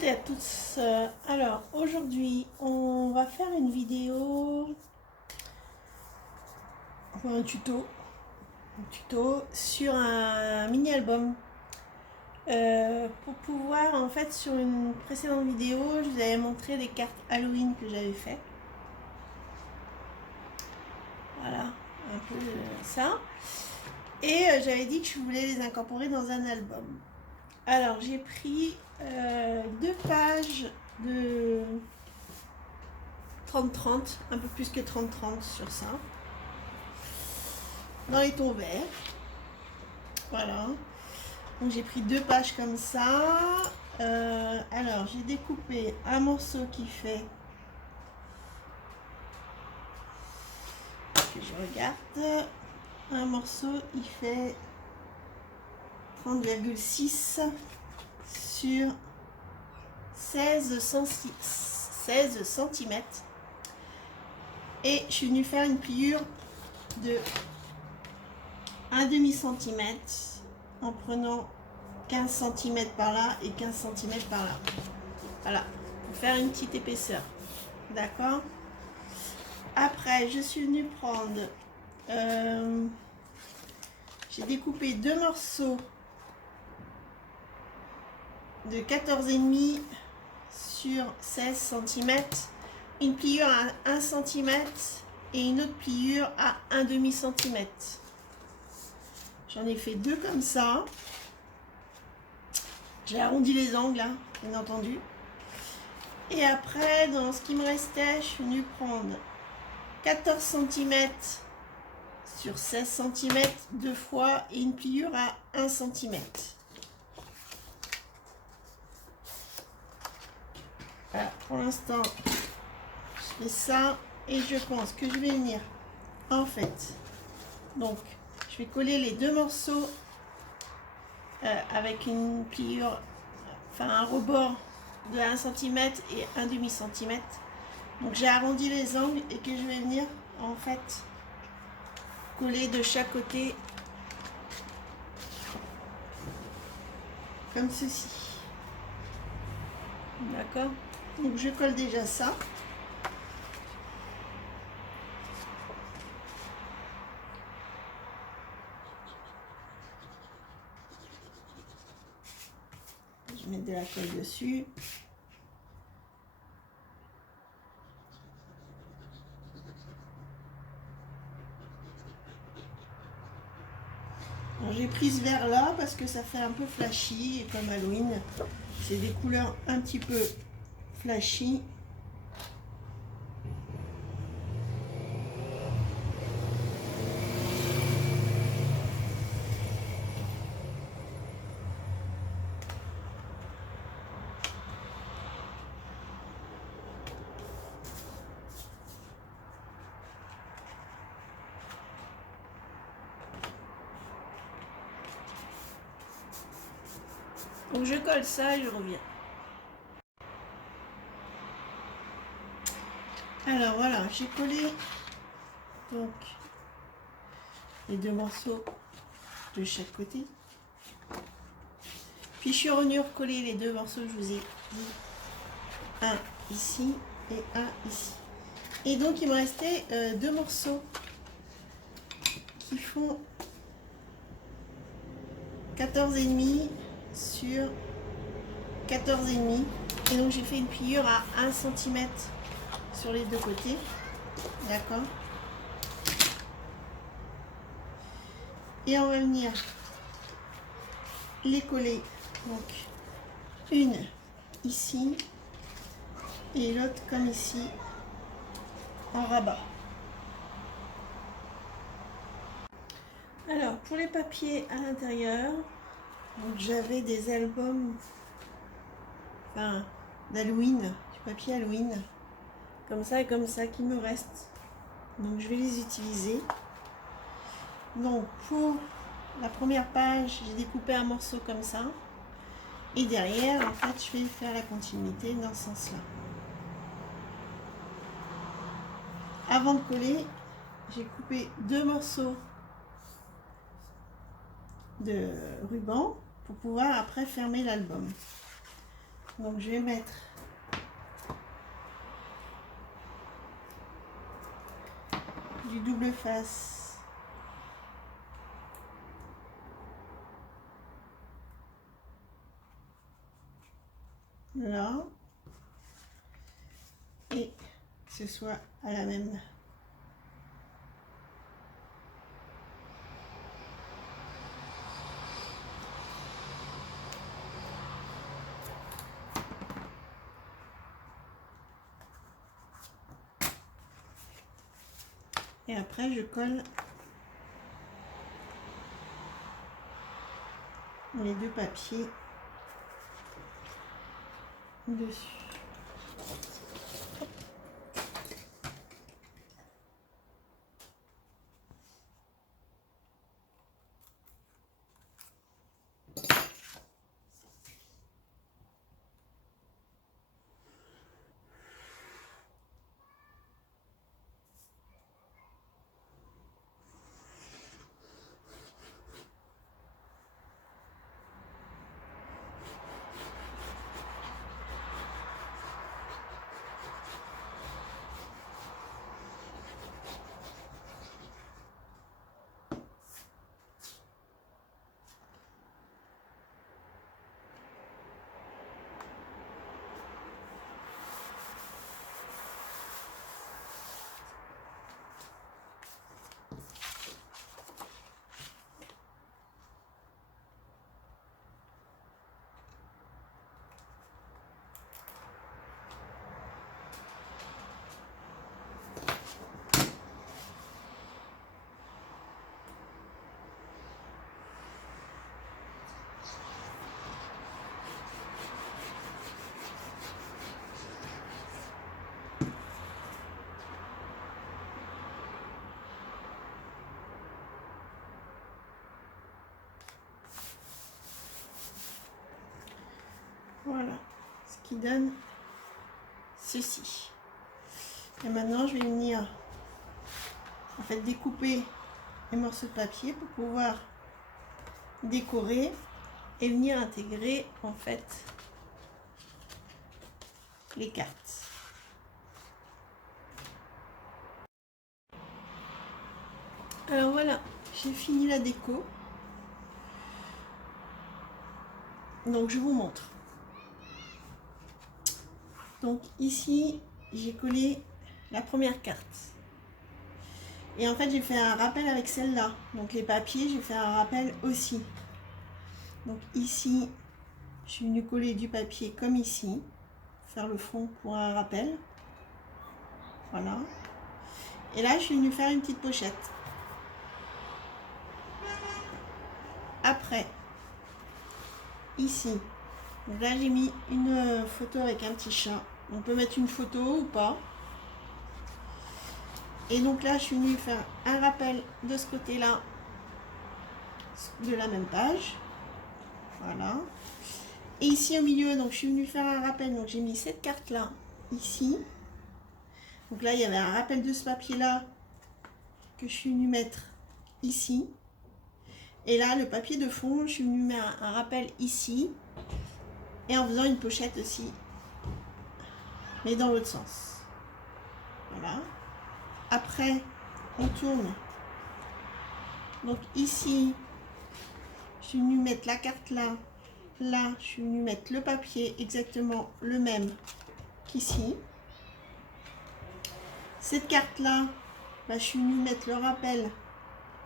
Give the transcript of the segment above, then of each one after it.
toutes et à tous. Alors aujourd'hui on va faire une vidéo, enfin un tuto sur un mini album. Pour pouvoir, en fait, sur une précédente vidéo je vous avais montré les cartes Halloween que j'avais fait. Voilà un peu ça, et j'avais dit que je voulais les incorporer dans un album. Alors j'ai pris 2 pages de 30-30, un peu plus que 30-30 sur ça, dans les tons verts. Voilà, donc j'ai pris 2 pages comme ça. Alors j'ai découpé un morceau qui fait, que je regarde, un morceau il fait 30,6 sur 16 cm, et je suis venue faire une pliure de 1,5 cm en prenant 15 cm par là et 15 cm par là. Voilà, pour faire une petite épaisseur. D'accord. Après, je suis venue prendre, j'ai découpé 2 morceaux de 14,5 sur 16 cm, une pliure à 1 cm et une autre pliure à 1,5 cm. J'en ai fait 2 comme ça. J'ai arrondi les angles, hein, bien entendu. Et après, dans ce qui me restait, je suis venue prendre 14 cm sur 16 cm 2 fois et une pliure à 1 cm. Voilà, pour l'instant, je fais ça et je pense que je vais venir, en fait, donc je vais coller les 2 morceaux avec une pliure, enfin un rebord de 1 cm et 1,5 cm. Donc j'ai arrondi les angles et que je vais venir, en fait, coller de chaque côté comme ceci. D'accord. Donc je colle déjà ça. Je mets de la colle dessus. J'ai pris ce vert là parce que ça fait un peu flashy, et comme Halloween, c'est des couleurs un petit peu flashy. Donc je colle ça et je reviens. Alors voilà, j'ai collé donc les 2 morceaux de chaque côté. Puis je suis revenue recoller les 2 morceaux, je vous ai dit, un ici et un ici. Et donc il me restait 2 morceaux qui font 14,5 sur 14,5. Et donc j'ai fait une pliure à 1 cm sur les 2 côtés. D'accord. Et on va venir les coller. Donc une ici et l'autre comme ici en rabat. Alors pour les papiers à l'intérieur, j'avais des albums, enfin d'Halloween, du papier Halloween, comme ça et comme ça qui me restent. Donc je vais les utiliser. Donc pour la première page, j'ai découpé un morceau comme ça. Et derrière, en fait, je vais faire la continuité dans ce sens-là. Avant de coller, j'ai coupé 2 morceaux de ruban pour pouvoir après fermer l'album. Donc je vais mettre du double face là et que ce soit à la même. Et après je colle les deux papiers dessus. Voilà, ce qui donne ceci. Et maintenant, je vais venir en fait découper les morceaux de papier pour pouvoir décorer et venir intégrer en fait les cartes. Alors voilà, j'ai fini la déco. Donc je vous montre. Donc ici, j'ai collé la première carte. Et en fait, j'ai fait un rappel avec celle-là. Donc les papiers, j'ai fait un rappel aussi. Donc ici, je suis venue coller du papier comme ici. Faire le fond pour un rappel. Voilà. Et là, je suis venue faire une petite pochette. Après, ici, donc là, j'ai mis une photo avec un petit chat. On peut mettre une photo ou pas. Et donc là, je suis venue faire un rappel de ce côté-là, de la même page. Voilà. Et ici au milieu, donc je suis venue faire un rappel. Donc j'ai mis cette carte-là, ici. Donc là, il y avait un rappel de ce papier-là que je suis venue mettre ici. Et là, le papier de fond, je suis venue mettre un rappel ici. Et en faisant une pochette aussi, mais dans l'autre sens. Voilà. Après, on tourne. Donc ici, je suis venue mettre la carte là. Là, je suis venue mettre le papier exactement le même qu'ici. Cette carte-là, bah, je suis venue mettre le rappel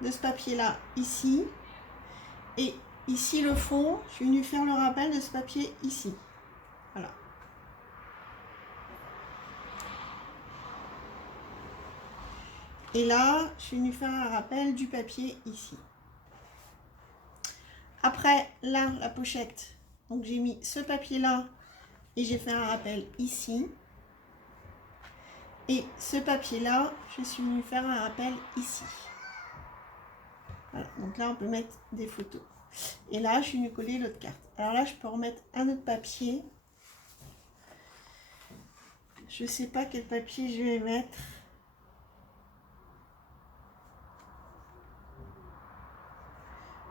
de ce papier-là ici. Et ici, le fond, je suis venue faire le rappel de ce papier ici. Voilà. Et là, je suis venue faire un rappel du papier ici. Après, là, la pochette. Donc, j'ai mis ce papier-là et j'ai fait un rappel ici. Et ce papier-là, je suis venue faire un rappel ici. Voilà. Donc là, on peut mettre des photos. Et là, je suis venue coller l'autre carte. Alors là, je peux remettre un autre papier. Je ne sais pas quel papier je vais mettre.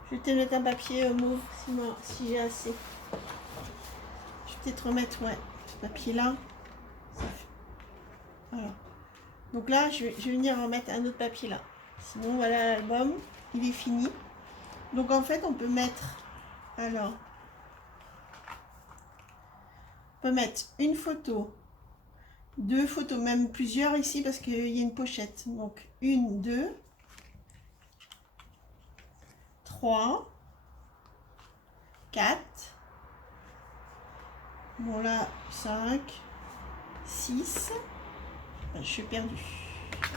Je vais peut-être mettre un papier mauve si j'ai assez. Je peut-être remettre ce papier là. Voilà. Donc là, je vais venir remettre un autre papier là. Sinon, voilà l'album, il est fini. Donc en fait, on peut mettre, alors, on peut mettre une photo, 2 photos, même plusieurs ici parce qu'il y a une pochette. Donc 1, 2, 3, 4, bon là 5, 6, je suis perdue,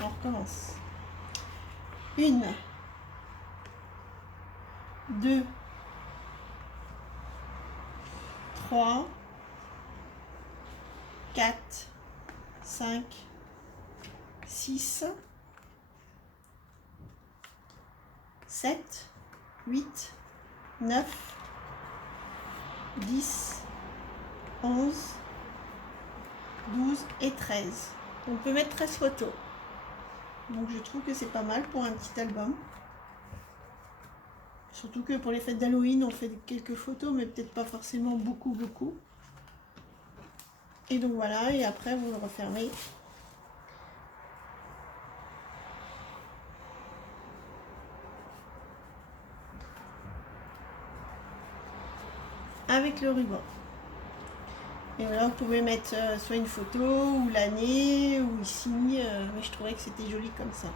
on recommence. 1, 2, 3, 4, 5, 6, 7, 8, 9, 10, 11, 12 et 13. On peut mettre 13 photos. Donc je trouve que c'est pas mal pour un petit album. Surtout que pour les fêtes d'Halloween, on fait quelques photos, mais peut-être pas forcément beaucoup. Et donc voilà, et après vous le refermez. Avec le ruban. Et voilà, vous pouvez mettre soit une photo, ou l'année, ou ici, mais je trouvais que c'était joli comme ça.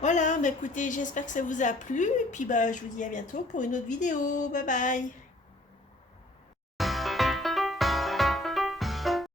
Voilà, bah écoutez, j'espère que ça vous a plu, et puis bah je vous dis à bientôt pour une autre vidéo. Bye bye.